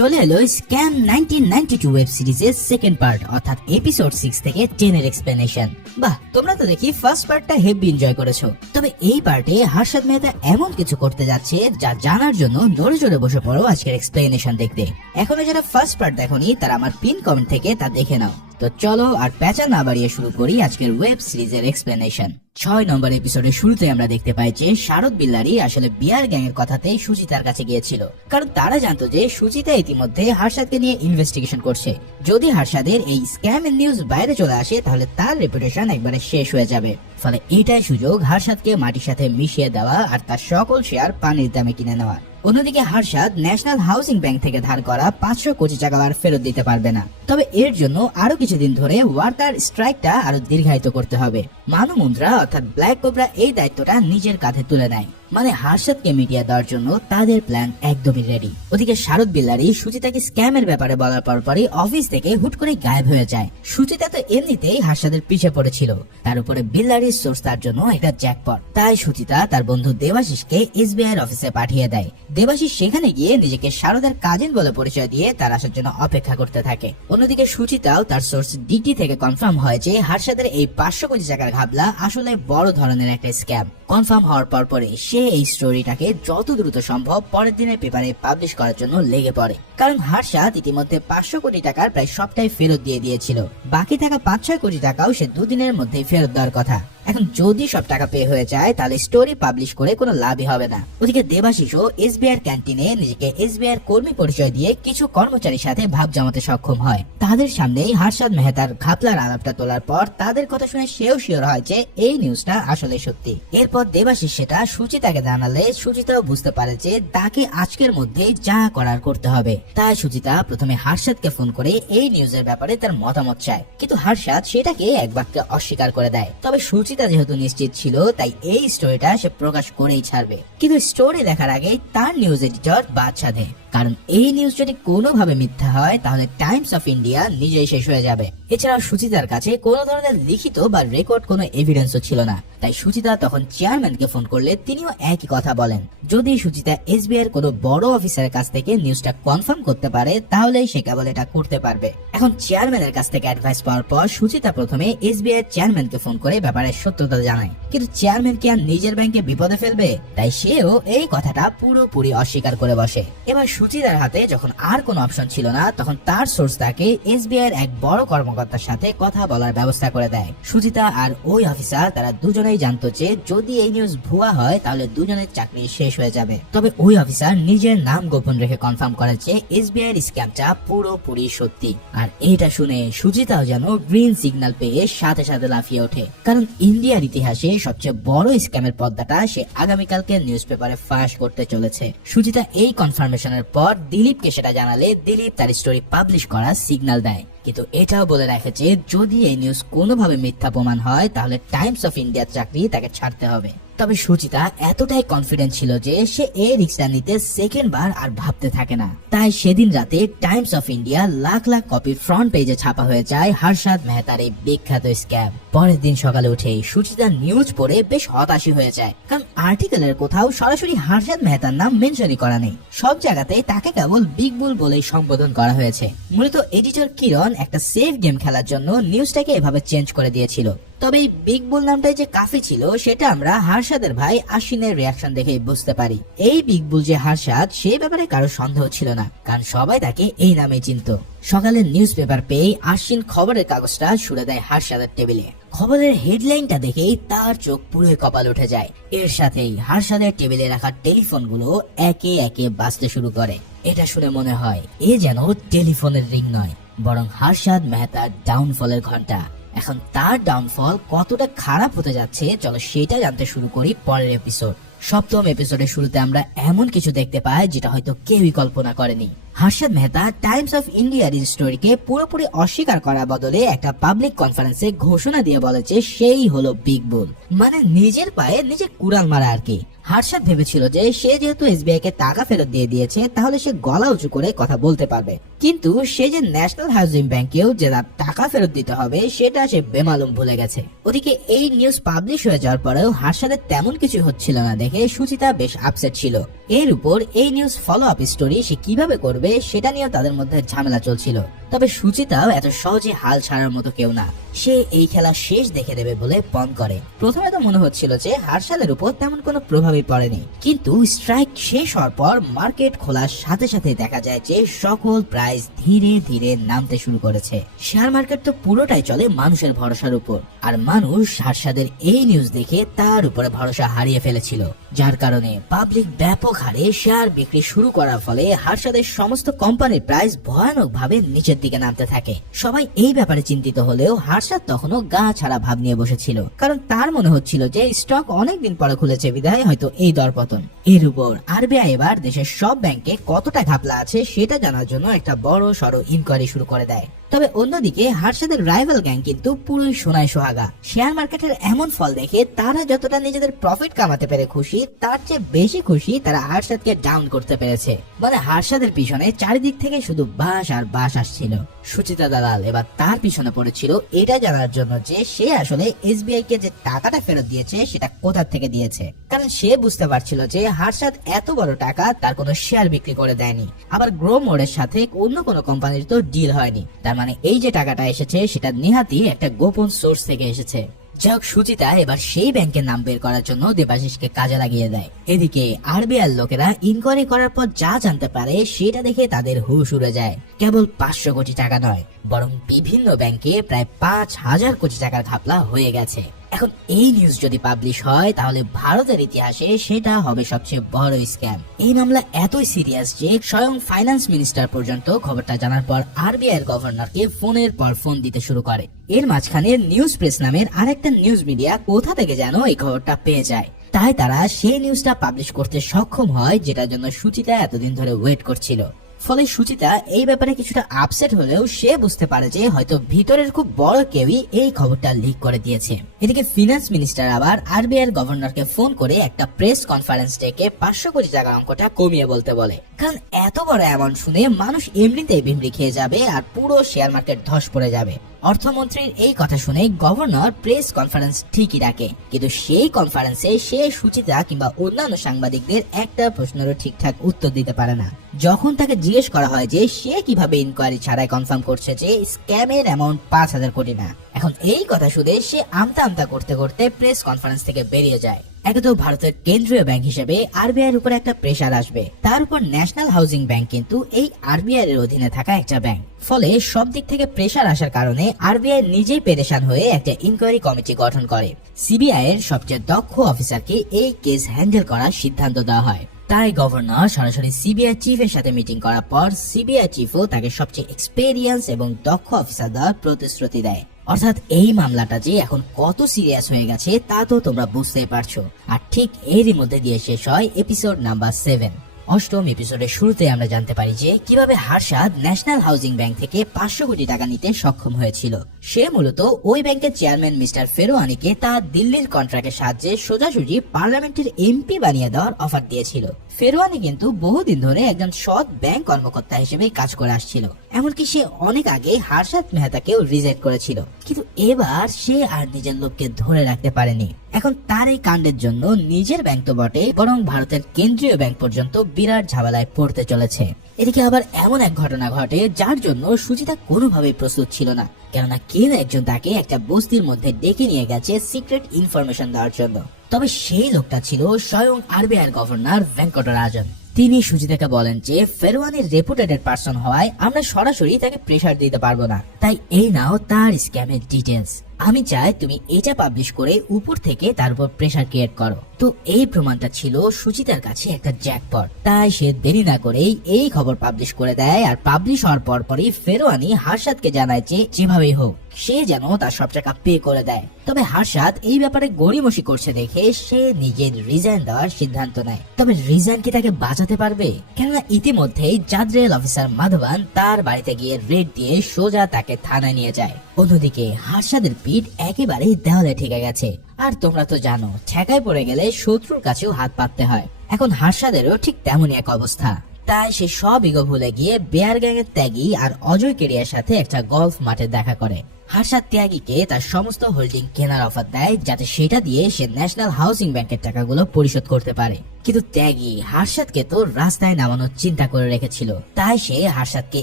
চলে এলো scam 1992 web সিরিজের সেকেন্ড পার্ট অর্থাৎ এপিসোড 6 থেকে 10 এর এক্সপ্লেনেশন। বাহ, তোমরা তো দেখি ফার্স্ট পার্টটা হেভি এনজয় করেছো। তবে এই পার্টে হর্ষদ মেহতা এমন কিছু করতে যাচ্ছে যা জানার জন্য নড়ে চড়ে বসে পড়ো আজকের এক্সপ্লেনেশন দেখতে। এখনো যারা ফার্স্ট পার্ট দেখোনি তারা আমার পিন কমেন্ট থেকে তা দেখে নাও। তো চলো আর প্যাচা না বাড়িয়ে শুরু করি আজকের ওয়েব সিরিজের এক্সপ্লেনেশন। 6 নম্বর এপিসোডের শুরুতে আমরা দেখতে পাই যে শারদ বিল্লারি আসলে বিয়ার গ্যাং এর কথাতেই সুচিতার কাছে গিয়েছিল, কারণ তারা জানতো যে সুচিতা ইতিমধ্যে হর্ষদকে নিয়ে ইনভেস্টিগেশন করছে। যদি হর্ষদের এই স্ক্যাম এর নিউজ বাইরে চলে আসে তাহলে তার রেপুটেশন একবারে শেষ হয়ে যাবে। ফলে এটাই সুযোগ হর্ষদকে মাটির সাথে মিশিয়ে দেওয়া আর তার সকল শেয়ার পানির দামে কিনে নেওয়া। অন্যদিকে হর্ষদ ন্যাশনাল হাউসিং ব্যাংক থেকে ধার করা 500 কোটি টাকা আর ফেরত দিতে পারবে না। তবে এর জন্য আরো কিছুদিন ধরে ওয়ার্কার স্ট্রাইকটা আরো দীর্ঘায়িত করতে হবে। মানু মুন্দ্রা অর্থাৎ ব্ল্যাক কোবরা এই দায়িত্বটা নিজের কাঁধে তুলে নেয়, মানে হর্ষদকে মিডিয়া দেওয়ার জন্য তাদের প্ল্যান একদমই রেডি। ওদিকে শারদ বিল্লারি সুচিতাকে স্ক্যামের ব্যাপারে বলার পরপরই অফিস থেকে হুট করে গায়েব হয়ে যায়। সুচিতা তো এমনিতেই হর্ষদের পিছে পড়েছিল, তার উপরে বিল্লারির সোর্স তার জন্য একটা জ্যাকপট। তাই সুচিতা তার বন্ধু দেবাশিসকে এসবিআই এর অফিসে পাঠিয়ে দেয়। দেবাশিস সেখানে গিয়ে নিজেকে শারদের কাজিন বলে পরিচয় দিয়ে তার আসার জন্য অপেক্ষা করতে থাকে। অন্যদিকে সুচিতাও তার সোর্স ডিটি থেকে কনফার্ম হয় যে হর্ষদের এই 500 কোটি টাকার ঘাবলা আসলে বড় ধরনের একটা স্ক্যাম। কনফার্ম হওয়ার পরপরই সে এই স্টোরিটাকে যত দ্রুত সম্ভব পরের দিনের পেপারে পাবলিশ করার জন্য লেগে পড়ে, কারণ হর্ষদ ইতিমধ্যে 500 কোটি টাকার প্রায় সবটাই ফেরত দিয়ে দিয়েছিল। বাকি থাকা 5-6 কোটি টাকাও সে দুদিনের মধ্যেই ফেরত দেওয়ার কথা। এখন যদি সব টাকা পে হয়ে যায় তাহলে স্টোরি পাবলিশ করে কোনো লাভই হবে না। ওদিকে দেবাশিসও এসবিআই এর ক্যান্টিনে নিজেকে এসবিআই এর কর্মী পরিচয় দিয়ে কিছু কর্মচারীর সাথে ভাব জমাতে সক্ষম হয়। তাদের সামনেই হর্ষদ মেহতার ঘাপলার আলাপটা তোলার পর তাদের কথা শুনে সেও শিওর হয় যে এই নিউজটা আসলে সত্যি। এরপর দেবাশিস সেটা সুচিতাকে জানালে সুচিতাও বুঝতে পারে যে তাকে আজকের মধ্যেই যা করার করতে হবে। তাই সুচিতা প্রথমে হর্ষদকে ফোন করে এই নিউজের ব্যাপারে তার মতামত চায়, কিন্তু হর্ষদ সেটাকে এক বাক্যে অস্বীকার করে দেয়। তবে সুচিতা যেহেতু নিশ্চিত ছিল তাই এই স্টোরিটা সে প্রকাশ করেই ছাড়বে। কিন্তু স্টোরি লেখার আগে তার নিউজ এডিটর বাদ সাধে, কারণ এই নিউজ যদি কোনোভাবে মিথ্যা হয় তাহলে টাইমস অফ ইন্ডিয়া নিজেই শেষ হয়ে যাবে। এছাড়া সুচিতার কাছে কোনো ধরনের লিখিত বা রেকর্ড কোনো এভিডেন্সও ছিল না। তাই সুচিতা তখন চেয়ারম্যানকে ফোন করলে তিনিও একই কথা বলেন। যদি সুচিতা এসবিআই এর কোনো বড় অফিসারের কাছ থেকে নিউজটা কনফার্ম করতে পারে তাহলেই সে কেবল এটা করতে পারবে। এখন চেয়ারম্যানের কাছ থেকে অ্যাডভাইস পাওয়ার পর সুচিতা প্রথমে এসবিআই এর চেয়ারম্যানকে ফোন করে ব্যাপারের সত্যতা জানায়, কিন্তু চেয়ারম্যান কি আর নিজের ব্যাংকে বিপদে ফেলবে? তাই সেও এই কথাটা পুরোপুরি অস্বীকার করে বসে। এবার সুচিতার হাতে যখন আর কোনো অপশন ছিল না তখন তার সোর্স তাকে এসবিআই এর এক বড় কর্মকর্তার সাথে কথা বলার ব্যবস্থা করে দেয়। সুচিতা আর ওই অফিসার তারা দুজনেই জানতো যে যদি এই নিউজ ভুয়া হয় তাহলে দুজনের চাকরি শেষ হয়ে যাবে। তবে ওই অফিসার নিজের নাম গোপন রেখে কনফার্ম করে যে এসবিআই এর স্ক্যামটা পুরোপুরি সত্যি। আর এটা শুনে সুচিতাও যেন গ্রিন সিগন্যাল পেয়ে সাথে সাথে লাফিয়ে ওঠে, কারণ ইন্ডিয়ার ইতিহাসে সবচেয়ে বড় স্ক্যামের পর্দাটা সে আগামীকালকে নিউজ পেপারে ফাঁস করতে চলেছে। সুচিতা এই কনফার্মেশনের পর দিলীপকে সেটা জানালে দিলীপ তার স্টোরি পাবলিশ করার সিগন্যাল দেয়, কিন্তু এটাও বলে রাখে যে যদি এই নিউজ কোনোভাবে মিথ্যা প্রমাণ হয় তাহলে টাইমস অফ ইন্ডিয়ার চাকরি তাকে ছাড়তে হবে। তবে সুচিতা এতটাই কনফিডেন্ট ছিল যে সে এই রিস্কটা নিতে সেকেন্ড বার আর ভাবতে থাকে না। তাই সেদিন রাতে Times of India lakh lakh কপির ফ্রন্ট পেজে ছাপা হয়ে যায় হর্ষদ মেহতার এই বিখ্যাত স্ক্যাম। পরের দিন সকালে উঠে সুচিতা নিউজ পড়ে বেশ হতাশী হয়ে যায়, কারণ আর্টিকেলের কোথাও সরাসরি হর্ষদ মেহতার নাম মেনশনই করা নেই। সব জায়গাতে তাকে কেবল বিগ বুল বলেই সম্বোধন করা হয়েছে। মূলত এডিটর কিরণ একটা সেফ গেম খেলার জন্য নিউজটাকে এভাবে চেঞ্জ করে দিয়েছিল। তবে এই বিগ বুল নামটাই যে কাফি ছিল সেটা আমরা হর্ষদের ভাই আশ্বিনের রিয়াকশন দেখেই বুঝতে পারি। এই বিগ বুল যে হর্ষদ সেই ব্যাপারে কারো সন্দেহ ছিল না, কারণ সবাই তাকে এই নামে চিনত। সকালের নিউজ পেপার পেয়ে আশ্বিন খবরের কাগজটা ছুড়ে দেয় হর্ষদের টেবিলে। খবরের হেডলাইনটা দেখেই তার চোখ পুরো কপাল উঠে যায়। এর সাথেই হর্ষদের টেবিলে রাখা টেলিফোনগুলো একে একে বাজতে শুরু করে। এটা শুনে মনে হয় এ যেন টেলিফোনের রিং নয়, বরং হর্ষদ মেহতার ডাউনফলের ঘন্টা। এখন তার ডাউনফল কতটা খারাপ হতে যাচ্ছে চলো সেটা জানতে শুরু করি পরের এপিসোড। সপ্তম এপিসোডের শুরুতে আমরা এমন কিছু দেখতে পাই যেটা হয়তো কেউই কল্পনা করেনি। হর্ষদ মেহতা টাইমস অফ ইন্ডিয়ার স্টোরিকে পুরোপুরি অস্বীকার করার বদলে একটা পাবলিক কনফারেন্সে ঘোষণা দিয়ে বলে যে সেই হলো বিগ বুল, মানে নিজের পায়ে নিজে কুড়াল মারা আর কি। হর্ষদ ভেবেছিল যে সে যেহেতু এসবিআই কে টাকা ফেরত দিয়ে দিয়েছে তাহলে সে গলা উঁচু করে কথা বলতে পারবে, কিন্তু সে যে ন্যাশনাল হাউজিং ব্যাংকেও যে টাকা ফেরত দিতে হবে সেটা সে বেমালুম ভুলে গেছে। ওদিকে এই নিউজ পাবলিশ হয়ে যাওয়ার পরেও হর্ষদের তেমন কিছু হচ্ছিল না দেখে সুচিতা বেশ আপসেট ছিল। এর উপর এই নিউজ ফলো আপ স্টোরি সে কিভাবে করবে হবে সেটা নিয়েও তাদের মধ্যে ঝামেলা চলছিল। তবে সুচিতাও এত সহজে হাল ছাড়ার মতো কেউ না। সে এই খেলা শেষ দেখে দেবে বলে পণ করে। প্রথমে তো মনে হচ্ছিল যে হার্ষাদের উপর তেমন কোনো প্রভাবই পড়েনি, কিন্তু স্ট্রাইক শেষ হওয়ার পর মার্কেট খোলার সাথে সাথে দেখা যায় যে সকল প্রাইস ধীরে ধীরে নামতে শুরু করেছে। শেয়ার মার্কেট তো পুরোটাই চলে মানুষের ভরসার উপর, আর মানুষ হার্ষাদের এই নিউজ দেখে তার উপরে ভরসা হারিয়ে ফেলেছিল, যার কারণে পাবলিক ব্যাপক হারে শেয়ার বিক্রি শুরু করার ফলে হার্ষাদের সমস্ত কোম্পানির প্রাইস ভয়ানকভাবে নিচের দিকে নামতে থাকে। সবাই এই ব্যাপারে চিন্তিত হলেও হার্ষাদ তখনও গা ছাড়া ভাব নিয়ে বসেছিল, কারণ তার মনে হচ্ছিল যে স্টক অনেকদিন পরে খুলেছে বিধায় হয়তো এই দরপতন। এর উপর আরবিআই এবার দেশের সব ব্যাংকে কতটা ঘাপলা আছে সেটা জানার জন্য একটা বড় সড়ো ইনকোয়ারি শুরু করে দেয়। তবে অন্যদিকে হার্ষাদের রাইভাল গ্যাং কিন্তু পুরোই সোনায় সোহাগা। শেয়ার মার্কেটের এমন ফল দেখে তারা যতটা নিজেদের প্রফিট কামাতে পেরে খুশি, তার চেয়ে বেশি খুশি তারা হার্ষাদকে ডাউন করতে পেরেছে। মানে হার্ষাদের পিছনে চারিদিক থেকে শুধু বাস আর বাস আসছিল। সুচিতা দালাল এবার তার পিছনে পড়েছিল এটা জানার জন্য যে সে আসলে এসবিআই কে যে টাকাটা ফেরত দিয়েছে সেটা কোথা থেকে দিয়েছে, কারণ সে বুঝতে পারছিল যে হার্ষাদ এত বড় টাকা তার কোনো শেয়ার বিক্রি করে দেয়নি। আবার গ্রো মোডের সাথে অন্য কোনো কোম্পানির তো ডিল হয়নি, তার মানে এই যে টাকাটা এসেছে সেটা নিহাতি একটা গোপন সোর্স থেকে এসেছে। যাক, সুচিতা এবার সেই ব্যাংকের নাম বের করার জন্য দেবাশিসকে কাজে লাগিয়ে দেয়। এদিকে আরবিআই লোকেরা ইনকোয়ারি করার পর যা জানতে পারে সেটা দেখে তাদের হুশ উড়ে যায়। কেবল 500 কোটি টাকা নয়, বরং বিভিন্ন ব্যাংকে প্রায় 5000 কোটি টাকার ঘাপলা হয়ে গেছে। এখন এই নিউজ যদি পাবলিশ হয় তাহলে ভারতের ইতিহাসে সেটা হবে সবচেয়ে বড় স্ক্যাম। এই মামলা এতই সিরিয়াস যে স্বয়ং ফাইন্যান্স মিনিস্টার পর্যন্ত খবরটা জানার পর আরবিআই এর গভর্নরকে ফোনের পর ফোন দিতে শুরু করে। এর মাঝখানে নিউজ প্রেস নামের আরেকটা নিউজ মিডিয়া কোথা থেকে যেন এই খবরটা পেয়ে যায়, তাই তারা সেই নিউজটা পাবলিশ করতে সক্ষম হয়, যেটার জন্য সুচিতা এতদিন ধরে ওয়েট করছিল। ফলে সুচিতা এই ব্যাপারে কিছুটা আপসেট হলেও সে বুঝতে পারে যে হয়তো ভিতরের খুব বড় কেউই এই খবরটা লিক করে দিয়েছে। এদিকে ফিনান্স মিনিস্টার আবার আরবিআই এর গভর্নরকে ফোন করে একটা প্রেস কনফারেন্স ডেকে 500 কোটি টাকার অঙ্কটা কমিয়ে বলতে বলে, কারণ এত বড় অ্যামাউন্ট শুনে মানুষ এমনিতেই বিমড়ি খেয়ে যাবে আর পুরো শেয়ার মার্কেট ধস পড়ে যাবে। অর্থমন্ত্রীর এই কথা শুনে গভর্নর প্রেস কনফারেন্স ঠিকই ডাকে, কিন্তু সেই কনফারেন্সে সে সুচিতা কিংবা অন্যান্য সাংবাদিকদের একটা প্রশ্নেরও ঠিকঠাক উত্তর দিতে পারে না। যখন তাকে জিজ্ঞেস করা হয় যে সে কিভাবে ইনকোয়ারি ছাড়াই কনফার্ম করছে যে স্ক্যামের অ্যামাউন্ট 5000 কোটি না, এখন এই কথা শুনে সে আমতা আমতা করতে করতে প্রেস কনফারেন্স থেকে বেরিয়ে যায়। একে তো ভারতের কেন্দ্রীয় ব্যাংক হিসেবে আরবিআই এর উপর একটা প্রেসার আসবে, তার উপর ন্যাশনাল হাউজিং ব্যাংক কিন্তু এই আরবিআই এর অধীনে থাকা একটা ব্যাংক। ফলে সব দিক থেকে প্রেসার আসার কারণে আরবিআই নিজেই পেরেশান হয়ে একটা ইনকোয়ারি কমিটি গঠন করে। সিবিআই এর সবচেয়ে দক্ষ অফিসারকে এই কেস হ্যান্ডেল করার সিদ্ধান্ত দেওয়া হয়। তাই গভর্নর সরাসরি সিবিআই চিফের সাথে মিটিং করার পর সিবিআই চিফও তাকে সবচেয়ে এক্সপেরিয়েন্স এবং দক্ষ অফিসার দেওয়ার প্রতিশ্রুতি দেয়। অর্থাৎ এই মামলাটা যে এখন কত সিরিয়াস হয়ে গেছে তা তো তোমরা বুঝতেই পারছো। আর ঠিক এরই মধ্যে দিয়ে শেষ হয় এপিসোড নাম্বার 7। অষ্টম এপিসোডের শুরুতে আমরা জানতে পারি যে কিভাবে হার্ষাদ ন্যাশনাল হাউজিং ব্যাংক থেকে 500 কোটি টাকা নিতে সক্ষম হয়েছিল। সে মূলত ওই ব্যাংকের চেয়ারম্যান মিস্টার ফেরোয়ানিকে তার দিল্লির কন্ট্রাক্টের সাহায্যে সোজাসুজি পার্লামেন্টের এমপি বানিয়ে দেওয়ার অফার দিয়েছিল। ফেরোয়ানি কিন্তু বহুদিন ধরে একজন সৎ ব্যাংক কর্মকর্তা হিসেবে কাজ করে আসছিল, এমনকি সে অনেক আগে হার্ষাদ মেহতাকেও রিজেক্ট করেছিল, কিন্তু এবার সে আর নিজের লোককে ধরে রাখতে পারেনি। এখন তার এই কাণ্ডের জন্য নিজের ব্যাংক তো বটে, বরং ভারতের কেন্দ্রীয় ব্যাংক পর্যন্ত বিরাট ঝামেলায় পড়তে চলেছে। এদিকে আবার এমন এক ঘটনা ঘটে যার জন্য সুচিতা কোনোভাবেই প্রস্তুত ছিল না, কেননা কেউ একজন তাকে একটা বস্তির মধ্যে ডেকে নিয়ে গেছে সিক্রেট ইনফরমেশন দেওয়ার জন্য। তবে সেই লোকটা ছিল স্বয়ং আরবিআই এর গভর্নর ভেঙ্কটরাজন। তিনি সুচিতাকে বলেন যে ফেরোয়ানির রেপুটেটেড পার্সন হওয়ায় আমরা সরাসরি তাকে প্রেসার দিতে পারবো না, তাই এই নাও তার স্ক্যামের ডিটেলস। আমি চাই তুমি এটা পাবলিশ করে উপর থেকে তার উপর প্রেসার ক্রিয়েট করো। তো এই প্রমাণটা ছিল সুচিতার কাছে একটা জ্যাকপট, তাই সে দেরি না করেই এই খবর পাবলিশ করে দেয়। আর পাবলিশ হওয়ার পরই ফেরোয়ানি হার্ষাদকে জানায় যে যেভাবেই হোক সে যেন তার সব টাকা পে করে দেয়। তবে হার্ষাদ এই ব্যাপারে গড়িমসি করছে দেখে সে নিজের রিজাইন দেওয়ার সিদ্ধান্ত নেয়। তবে রিজাইন কি তাকে বাঁচাতে পারবে? কেননা ইতিমধ্যেই জাদরেল অফিসার মাধবান তার বাড়িতে গিয়ে রেড দিয়ে সোজা তাকে থানায় নিয়ে যায়। অন্যদিকে হার্ষাদের পিঠ একেবারেই দেওয়ালে ঠেকে গেছে। আর তোমরা তো জানো ঠেকায় পড়ে গেলে শত্রুর কাছেও হাত পাততে হয়। এখন হার্ষাদেরও ঠিক তেমনই এক অবস্থা। তাই সে সব ইগো ভুলে গিয়ে বেয়ার গ্যাং এর ত্যাগী আর অজয় কেরিয়ার সাথে একটা গলফ মাঠে দেখা করে। হার্ষাদ ত্যাগীকে তার সমস্ত হোল্ডিং কেনার অফার দেয়, যাতে সেটা দিয়ে সে ন্যাশনাল হাউসিং ব্যাংকের টাকাগুলো পরিশোধ করতে পারে। কিন্তু ত্যাগী হার্ষাদকে তো রাস্তায় নামানোর চিন্তা করে রেখেছিল, তাই সে হার্ষাদকে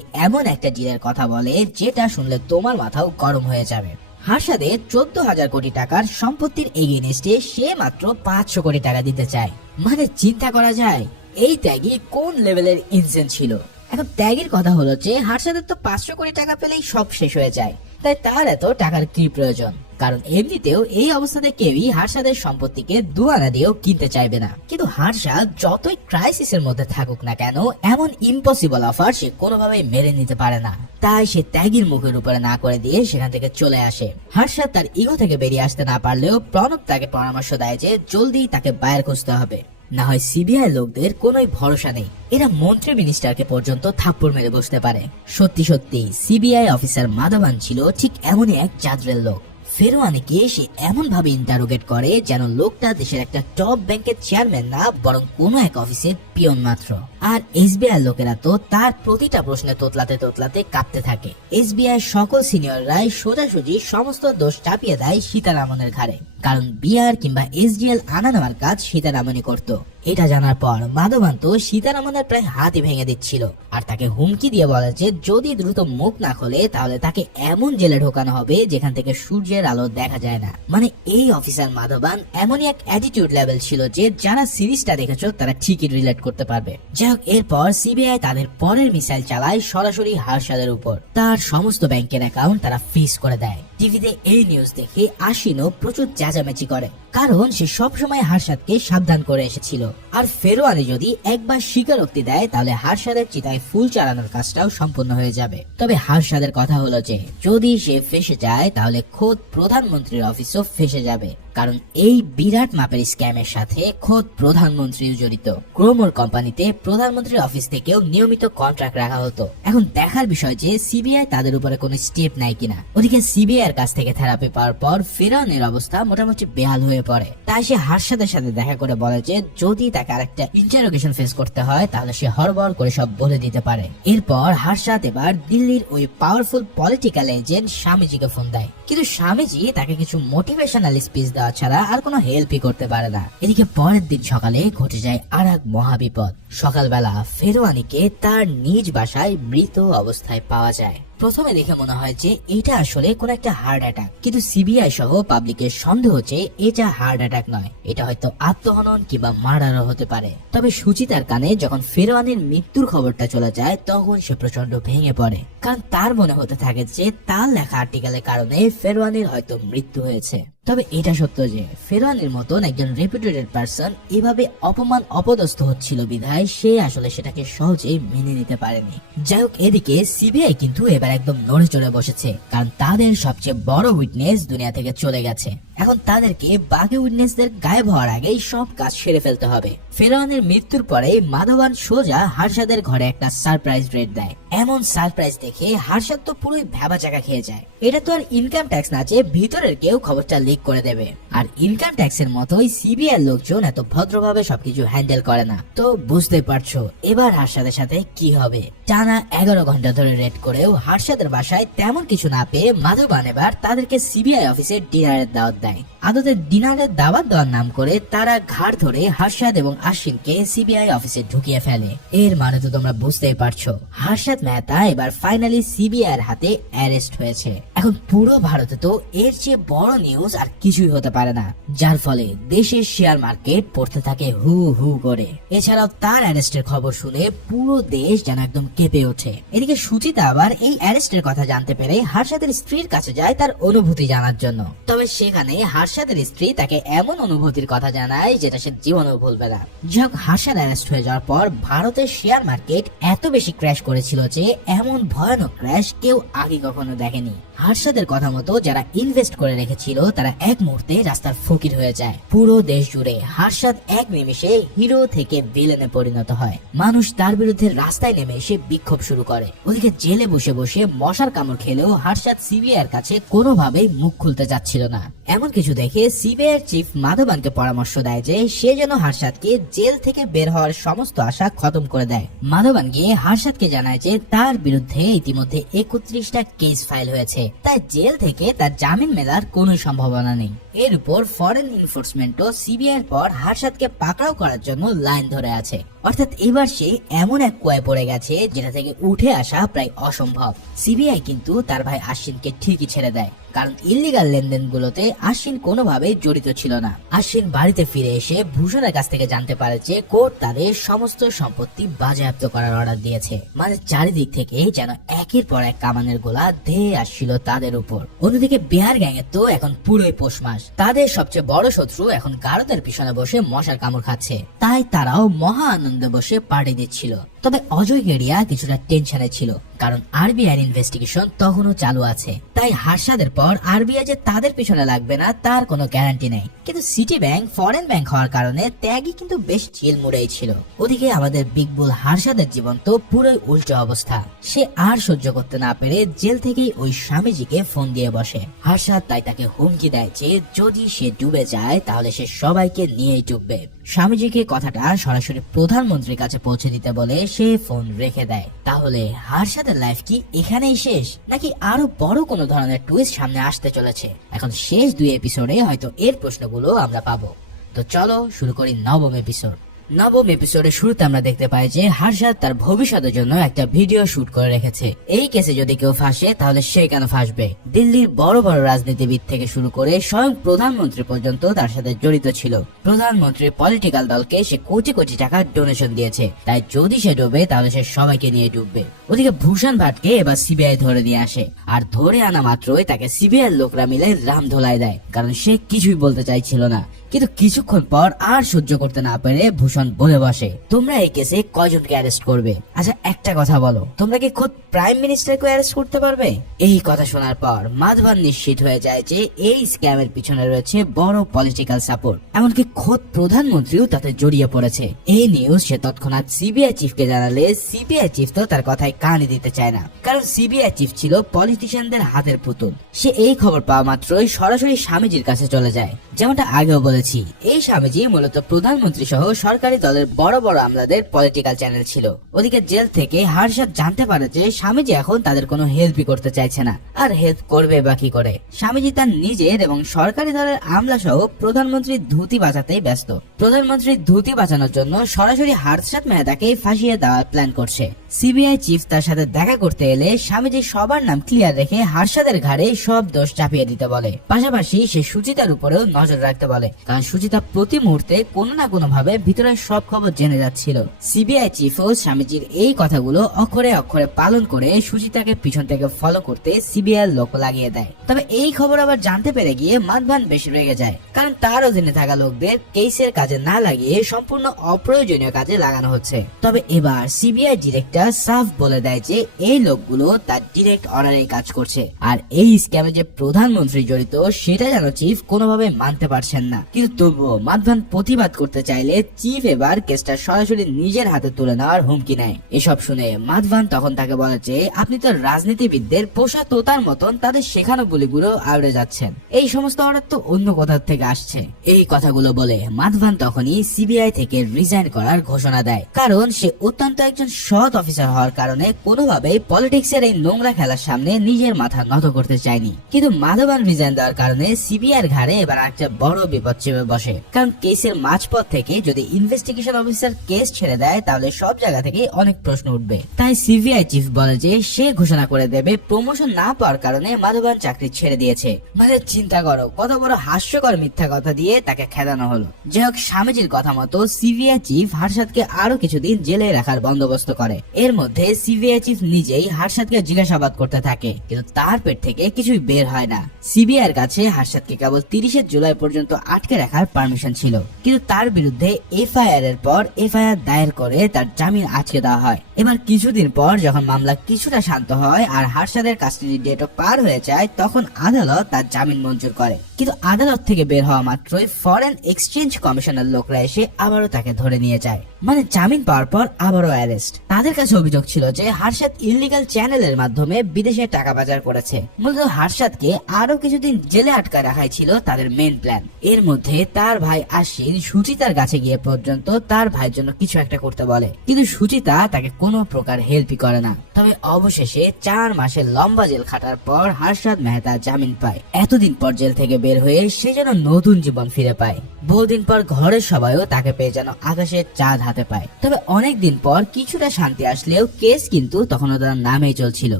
এমন একটা ডিলের কথা বলে যেটা শুনলে তোমার মাথাও গরম হয়ে যাবে। হার্ষাদের 14,000 কোটি টাকার সম্পত্তির এগেইনস্টে সে মাত্র 500 কোটি টাকা দিতে চায়। মানে চিন্তা করা যায় এই ত্যাগী কোন লেভেলের ইনসেন ছিল। এখন ত্যাগীর কথা হলো যে হার্ষাদের তো 500 কোটি টাকা পেলেই সব শেষ হয়ে যায়, তাই তার এত টাকার কি প্রয়োজন? কারণ এমনিতেও এই অবস্থাতে কেউই হার্ষাদের সম্পত্তিকে দুয়ানা দিয়েও কিনতে চাইবে না। কিন্তু হার্ষাদ যতই ক্রাইসিসের মধ্যে থাকুক না কেন, এমন ইম্পসিবল অফার সে কোনোভাবেই মেনে নিতে পারে না। তাই সে ত্যাগীর মুখের উপরে না করে দিয়ে সেখান থেকে চলে আসে। হার্ষাদ তার ইগো থেকে বেরিয়ে আসতে না পারলেও প্রণব তাকে পরামর্শ দেয় যে জলদি তাকে বাইরে খুঁজতে হবে, না হয় সিবিআই লোকদের কোনোই ভরসা নেই, এরা মন্ত্রী মিনিস্টারকে পর্যন্ত থাপ্পড় মেরে বসতে পারে। সত্যি সত্যি সিবিআই অফিসার মাধবান ছিল ঠিক এমনই এক জাদরের লোক। ফেরোয়ানিকে সে এমন ভাবে ইন্টারোগেট করে যেন লোকটা দেশের একটা টপ ব্যাংকের চেয়ারম্যান না, বরং কোনো এক অফিসের পিয়ন মাত্র। আর এসবিআই লোকেরা তো তার প্রতিটা প্রশ্নে তোতলাতে তোতলাতে কাঁপতে থাকে। এসবিআই সকল সিনিয়ররাই সোজাসুজি সমস্ত দোষ চাপিয়ে দেয় সীতারামনের ঘাড়ে, কারণ বিআর কিংবা এসডিএল আনা নেওয়ার কাজ সীতারামনই করত। এটা জানার পর মাধবান তো সীতারামনের প্রায় হাতই ভেঙে দিচ্ছিল, আর তাকে হুমকি দিয়ে বলে যে যদি দ্রুত মুখ না খোলে তাহলে তাকে এমন জেলে ঢোকানো হবে যেখান থেকে সূর্যের আলো দেখা যায় না। মানে এই অফিসার মাধবান এমনই এক অ্যাটিটিউড লেভেল ছিল যে যারা সিরিজটা দেখেছো তারা ঠিকই রিলেট করতে পারবে। যাই হোক, এরপর সিবিআই তাদের পরের মিসাইল চালায় সরাসরি হার্ষাদের উপর। তার সমস্ত ব্যাংকের অ্যাকাউন্ট তারা ফ্রিজ করে দেয়। টিভিতে এই নিউজ দেখে আশ্বিনও প্রচুর চেঁচামেচি করে, কারণ সে সবসময় হার্ষাদকে সাবধান করে এসেছিল। আর ফেরোয়ানি যদি একবার স্বীকারোক্তি দেয় তাহলে হার্ষাদের চিতায় ফুল চালানোর কাজটাও সম্পূর্ণ হয়ে যাবে। তবে হার্ষাদের কথা হলো যে যদি সে ফেসে যায় তাহলে খোদ প্রধানমন্ত্রীর অফিসও ফেসে যাবে, কারণ এই বিরাট মাপের স্ক্যামের সাথে খোদ প্রধানমন্ত্রীও জড়িত। ক্রোমোর কোম্পানিতে প্রধানমন্ত্রীর অফিস থেকেও নিয়মিত কন্ট্রাক্ট রাখা হতো। এখন দেখার বিষয় যে সিবিআই তাদের উপরে কোনো স্টেপ নেয় কিনা। ওদিকে সিবিআই এর কাছ থেকে থেরাপি পাওয়ার পর ফেরোয়ানির অবস্থা মোটামুটি বেহাল হয়ে পড়ে। তাই সে হার্ষাদের সাথে দেখা করে বলে যে যদি তাকে আরেকটা ইন্টারোগেশন ফেস করতে হয় তাহলে সে হড়বড় করে সব বলে দিতে পারে। এরপর হার্ষাদ এবার দিল্লির ওই পাওয়ারফুল পলিটিক্যাল এজেন্ট স্বামীজিকে ফোন দেয়, কিন্তু স্বামীজি তাকে কিছু মোটিভেশনাল স্পিচ দেওয়া ছাড়া আর কোনো হেল্পই করতে পারে না। এদিকে পরের দিন সকালে ঘটে যায় আর এক মহাবিপদ। সকালবেলা ফেরোয়ানিকে তার নিজ বাসায় মৃত অবস্থায় পাওয়া যায়। প্রথমে দেখে মনে হয় যে এটা আসলে কোন একটা হার্ট অ্যাটাক, কিন্তু সিবিআই সহ পাবলিকের সন্দেহ হচ্ছে এটা হার্ট অ্যাটাক নয়, এটা হয়তো আত্মহনন কিংবা মার্ডারও হতে পারে। তবে সুচিতার কানে যখন ফেরোয়ানির মৃত্যুর খবরটা চলে যায় তখন সে প্রচন্ড ভেঙে পড়ে, কারণ তার মনে হতে থাকে যে তার লেখা আর্টিকেলের কারণে ফেরোয়ানির হয়তো মৃত্যু হয়েছে। তবে এটা সত্য যে ফেরোয়ানির মতন একজন রেপুটেড পারসন এভাবে অপমান অপদস্থ হচ্ছিল বিধায় সে আসলে সেটাকে সহজেই মেনে নিতে পারেনি। যাই হোক, এদিকে সিবিআই কিন্তু এবার একদম নড়ে চড়ে বসেছে, কারণ তাদের সবচেয়ে বড় উইটনেস দুনিয়া থেকে চলে গেছে। এখন তাদেরকে বাকি উইটনেসদের গায়েব হওয়ার আগেই সব কাজ সেরে ফেলতে হবে। ফেরোয়ানির মৃত্যুর পরে মাধবান সোজা হার্ষাদের ঘরে একটা সারপ্রাইজ রেড দেয়। এমন সারপ্রাইজ দেখে হার্ষাদ তো পুরোই ভ্যাবাচাকা খেয়ে যায়। এটা তো আর ইনকাম ট্যাক্স না যে ভিতরের কেউ খবরটা লিক করে দেবে। আর ইনকাম ট্যাক্সের মতোই সিবিআই লোকজন এত ভদ্রভাবে সবকিছু হ্যান্ডেল করে না। তো বুঝতে পারছো এবার হার্ষাদের সাথে কি হবে। টানা 11 ঘন্টা ধরে রেড করেও হার্ষাদের বাসায় তেমন কিছু না পেয়ে মাধবান এবার তাদেরকে সিবিআই অফিসে ডিনারের দাওয়াত দেয়। আদতে ডিনারের দাওয়াত দেওয়ার নাম করে তারা ঘাড় ধরে হার্ষাদ এবং আশ্বিনকে সিবিআই অফিসে ঢুকিয়ে ফেলে। এর মানে তো তোমরা বুঝতেই পারছো হার্ষাদ মেহতা এবার ফাইনালি সিবিআই এর হাতে অ্যারেস্ট হয়েছে। এখন পুরো ভারতে তো এর চেয়ে বড় নিউজ আর কিছুই হতে পারে না, যার ফলে দেশের শেয়ার মার্কেট পড়তে থাকে হু হু করে। এছাড়াও তার অ্যারেস্টের খবর শুনে পুরো দেশ যেন একদম কেঁপে ওঠে। এদিকে সুচিতা আবার এই অ্যারেস্টের কথা জানতে পেরে হার্ষাদের স্ত্রীর কাছে যায় তার অনুভূতি জানার জন্য। তবে সেখানে হার্ষাদের স্ত্রী তাকে এমন অনুভূতির কথা জানায় যেটা সে জীবনেও ভুলবে না। যাক, হার্ষাদ অ্যারেস্ট হয়ে যাওয়ার পর ভারতের শেয়ার মার্কেট এত বেশি ক্র্যাশ করেছিল যে এমন ভয়ানক ক্র্যাশ কেউ আগে কখনো দেখেনি। হার্ষাদের কথা মতো যারা ইনভেস্ট করে রেখেছিল তারা এক মুহূর্তে রাস্তার ফকির হয়ে যায়। পুরো দেশ জুড়ে হার্ষাদ এক নিমিষে হিরো থেকে ভিলেনে পরিণত হয়। মানুষ তার বিরুদ্ধে রাস্তায় নেমে এসে বিক্ষোভ শুরু করে। ওদিকে জেলে বসে বসে মশার কামড় খেলেও হার্ষাদ সিবিআই এর কাছে কোনোভাবেই মুখ খুলতে যাচ্ছিল না। এমন কিছু দেখে সিবিআই এর চিফ মাধবানকে পরামর্শ দেয় যে সে যেন হার্ষাদকে জেল থেকে বের হওয়ার সমস্ত আশা খতম করে দেয়। মাধবান গিয়ে হার্ষাদকে জানায় যে তার বিরুদ্ধে ইতিমধ্যে 31টা কেস ফাইল হয়েছে তাই জেল থেকে তার জামিন মেলার কোনো সম্ভাবনা নেই। এর উপর ফরেন এনফোর্সমেন্টও সিবিআইয়ের পর হারশাদকে পাকড়াও করার জন্য লাইন ধরে আছে। অর্থাৎ এবার সে এমন এক কুয়ায় পড়ে গেছে যেটা থেকে উঠে আসা প্রায় অসম্ভব। সিবিআই কিন্তু তার ভাই আশ্বিনকে ঠিকই ছেড়ে দেয়, কারণ ইল্লিগাল লেনদেনগুলোতে আশ্বিন কোনোভাবে জড়িত ছিল না। আশ্বিন বাড়িতে ফিরে এসে ভূষণের কাছ থেকে জানতে পারে যে কোর্ট তাদের সমস্ত সম্পত্তি বাজেয়াপ্ত করার অর্ডার দিয়েছে। মানে চারিদিক থেকে যেন একের পর এক কামানের গোলা ধেয়ে আসছিল তাদের উপর। অন্যদিকে বিহার গ্যাংয়ের তো এখন পুরোই পৌষ মাস। তাদের সবচেয়ে বড় শত্রু এখন গারদের পিছনে বসে মশার কামড় খাচ্ছে, তাই তারাও মহা আনন্দে বসে পার্টি দিচ্ছিল। তবে অজয় গেরিয়া কিছুটা টেনশনে ছিল, কারণ আরবিআই ইনভেস্টিগেশন তখনও চালু আছে। তাই হারশাদের পর আরবিআই যে তাদের পিছনে লাগবে না তার কোনো গ্যারান্টি নেই। কিন্তু সিটি ব্যাংক ফরেন ব্যাংক হওয়ার কারণে ত্যাগী কিন্তু বেশ চিল মুড়েই ছিল। ওদিকে আমাদের বিগ বুল হারশাদের জীবন তো পুরোই উল্টো অবস্থা। সে আর সহ্য করতে না পেরে জেল থেকেই ওই স্বামীজিকে ফোন দিয়ে বসে। হারশাদ তাই তাকে হুমকি দেয় যে যদি সে ডুবে যায় তাহলে সে সবাইকে নিয়েই ডুববে। স্বামীজিকে কথাটা সরাসরি প্রধানমন্ত্রীর কাছে পৌঁছে দিতে বলে সে ফোন রেখে দেয়। তাহলে হারশাদের লাইফ কি এখানেই শেষ, নাকি আরো বড় কোনো ধরনের টুইস্ট সামনে আসতে চলেছে? এখন শেষ 2 এপিসোডে হয়তো এর প্রশ্নগুলো আমরা পাবো। তো চলো শুরু করি নবম এপিসোড। নবম এপিসোডের শুরুতে আমরা দেখতে পাই যে হারশাদ তার ভবিষ্যতের জন্য একটা ভিডিও শুট করে রেখেছে। এই কেসে যদি কেউ ফাঁসে তাহলে সে কেন ফাঁসবে? দিল্লির বড় বড় রাজনীতিবিদ থেকে শুরু করে স্বয়ং প্রধানমন্ত্রী পর্যন্ত তার সাথে জড়িত ছিল। প্রধানমন্ত্রীর পলিটিক্যাল দলকে সে কোটি কোটি টাকা ডোনেশন দিয়েছে, তাই যদি সে ডুবে তাহলে সে সবাইকে নিয়ে ডুববে। ওদিকে ভূষণ ভাটকে এবার সিবিআই ধরে নিয়ে আসে, আর ধরে আনা মাত্রই তাকে সিবিআই লোকরা মিলে রাম ধোলাই দেয়, কারণ সে কিছুই বলতে চাইছিল না। কিন্তু কিছুক্ষণ পর আর সহ্য করতে না পেরে ভূষণ বলে বসে, তোমরা এই কেসে কয়জনকে অ্যারেস্ট করবে? আচ্ছা একটা কথা বলো, তোমরা কি খোদ প্রাইম মিনিস্টারকে অ্যারেস্ট করতে পারবে? এই কথা শোনার পর মাধবান নিশ্চিত হয়ে যায় যে এই স্ক্যামের পিছনে রয়েছে বড় পলিটিক্যাল সাপোর্ট, এমনকি খোদ প্রধানমন্ত্রীও তাতে জড়িয়ে পড়েছে। এই নিউজ সে তৎক্ষণাৎ সিবিআই চিফকে জানালে সিবিআই চিফ তো তার কথায় কানই দিতে চায় না, কারণ সিবিআই চিফ ছিল পলিটিশিয়ানদের হাতের পুতুল। সে এই খবর পাওয়া মাত্রই সরাসরি স্বামীজির কাছে চলে যায়। যেমনটা আগেও বলেছি, এই স্বামীজি মূলত প্রধানমন্ত্রী সহ সরকারি দলের বড় বড় আমলাদের পলিটিক্যাল চ্যানেল ছিল। ওদিকে জেল থেকে হারশাদ জানতে পারে যে স্বামীজি এখন তাদের কোনো হেল্পই করতে চাইছে না, আর হেল্প করবে বা কি করে? স্বামীজি তার নিজের এবং সরকারি দলের আমলা সহ প্রধানমন্ত্রীর ধুতি বাঁচাতেই ব্যস্ত। প্রধানমন্ত্রীর ধুতি বাঁচানোর জন্য সরাসরি হারশাদ মেহতাকে ফাঁসিয়ে দেওয়ার প্ল্যান করছে। সিবিআই চিফ তার সাথে দেখা করতে এলে স্বামীজি সবার নাম ক্লিয়ার রেখে হারশাদের ঘাড়ে সব দোষ চাপিয়ে দিতে বলে। পাশাপাশি সে সুচিতার উপরেও নজর রাখতে বলে, কারণ সুচিতা প্রতি মুহূর্তে কোনো না কোনো ভাবে ভিতরে সব খবর জেনে যাচ্ছিল। সিবিআই চিফ ও স্বামীজির এই কথাগুলো অক্ষরে অক্ষরে পালন করে সুচিতাকে পিছন থেকে ফলো করতে সিবিআই লোক লাগিয়ে দেয়। তবে এই খবর আবার জানতে পেরে গিয়ে মাধবান বেশি রেগে যায়, কারণ তার অধীনে থাকা লোকদের কেসের কাজে না লাগিয়ে সম্পূর্ণ অপ্রয়োজনীয় কাজে লাগানো হচ্ছে। তবে এবার সিবিআই ডিরেক্টর সাফ বলে দেয় যে এই লোকগুলো তার ডিরেক্ট অর্ডারে কাজ করছে, আর এই স্ক্যামে যে প্রধানমন্ত্রী জড়িত সেটা যেন চিফ কোনোভাবে মানতে পারছেন না। কিন্তু তবুও মাধবান প্রতিবাদ করতে চাইলে চিফ এবার কেসটা সরাসরি নিজের হাতে তুলে নেওয়ার হুমকি নেয়। এসব শুনে মাধবান তখন তাকে বলে যে আপনি তো রাজনীতিবিদদের পোষা তোতার মতন তাদের শেখানো বলিগুলো আওড়ে যাচ্ছেন, এই সমস্ত অর্ডার তো অন্য কোথা থেকে আসছে। এই কথাগুলো বলে মাধবান তখনই সিবিআই থেকে রিজাইন করার ঘোষণা দেয়, কারণ সে অত্যন্ত একজন সৎ অফিসার হওয়ার কারণে কোনোভাবেই পলিটিক্সের এই নোংরা খেলার সামনে নিজের মাথা নত করতে চায়নি। কিন্তু মাধবান রিজাইন দেওয়ার কারণে সিবিআই এর ঘাড়ে এবার একটা বড় বিপদ চেপে বসে, কারণ কেসের মাঝপথ থেকে যদি ইনভেস্টিগেশন অফিসার কেস ছেড়ে দেয় তাহলে সব জায়গা থেকে অনেক প্রশ্ন উঠবে। তাই সিবিআই চিফ বলে যে সে ঘোষণা করে দেবে প্রমোশন না পাওয়ার কারণে মাধবান চাকরি ছেড়ে দিয়েছে। মানে চিন্তা করো কত বড় হাস্যকর মিথ্যা কথা দিয়ে তাকে খেদানো হলো। যাই হোক, স্বামীজির কথা মতো সিবিআই চিফ হারশাদকে আরো কিছুদিন জেলে রাখার বন্দোবস্ত করে। এর মধ্যে সিবিআই চিফ নিজেই হারশাদকে জিজ্ঞাসাবাদ করতে থাকে, কিন্তু তার পেট থেকে কিছুই বের হয় না। সিবিআই এর কাছে হারশাদকে কেবল 30 জুলাই পর্যন্ত আটকে রাখার পারমিশন ছিল, কিন্তু তার বিরুদ্ধে এফআইআর এর পর এফআইআর দায়ের করে তার জামিন আটকে দেওয়া হয়। এবার কিছুদিন পর যখন মামলা কিছুটা শান্ত হয় আর হারশাদের কাস্টডি ডেটও পার হয়ে যায়, তখন আদালত তার জামিন মঞ্জুর করে। কিন্তু আদালত থেকে বের হওয়া মাত্রই ফরেন এক্সচেঞ্জ কমিশনের লোকরা এসে আবারও তাকে ধরে নিয়ে যায়। মানে জামিন পাওয়ার পর আবারও অ্যারেস্ট। তাদের কাছে অভিযোগ ছিল যে হারশাদ ইল্লিগাল চ্যানেলের মাধ্যমে বিদেশে টাকা পাচার করেছে। মূলত হারশাদকে আরো কিছুদিন জেলে আটকা রাখাই ছিল তাদের মেন প্ল্যান। এর মধ্যে তার ভাই আশ্বিন সুচিতার কাছে গিয়ে পর্যন্ত তার ভাইয়ের জন্য কিছু একটা করতে বলে, কিন্তু সুচিতা তাকে কোনো প্রকার হেল্পই করে না। তবে অবশেষে 4 মাসের লম্বা জেল খাটার পর হারশাদ মেহতা জামিন পায়। এতদিন পর জেল থেকে বের হয়ে সে যেন নতুন জীবন ফিরে পায়। বহুদিন পর ঘরের সবাইও তাকে পেয়ে যেন আকাশের চাঁদ হাতে পায়। তবে অনেকদিন পর কিছুটা শান্তি আসলেও কেস কিন্তু তখনও তার নামেই চলছিল।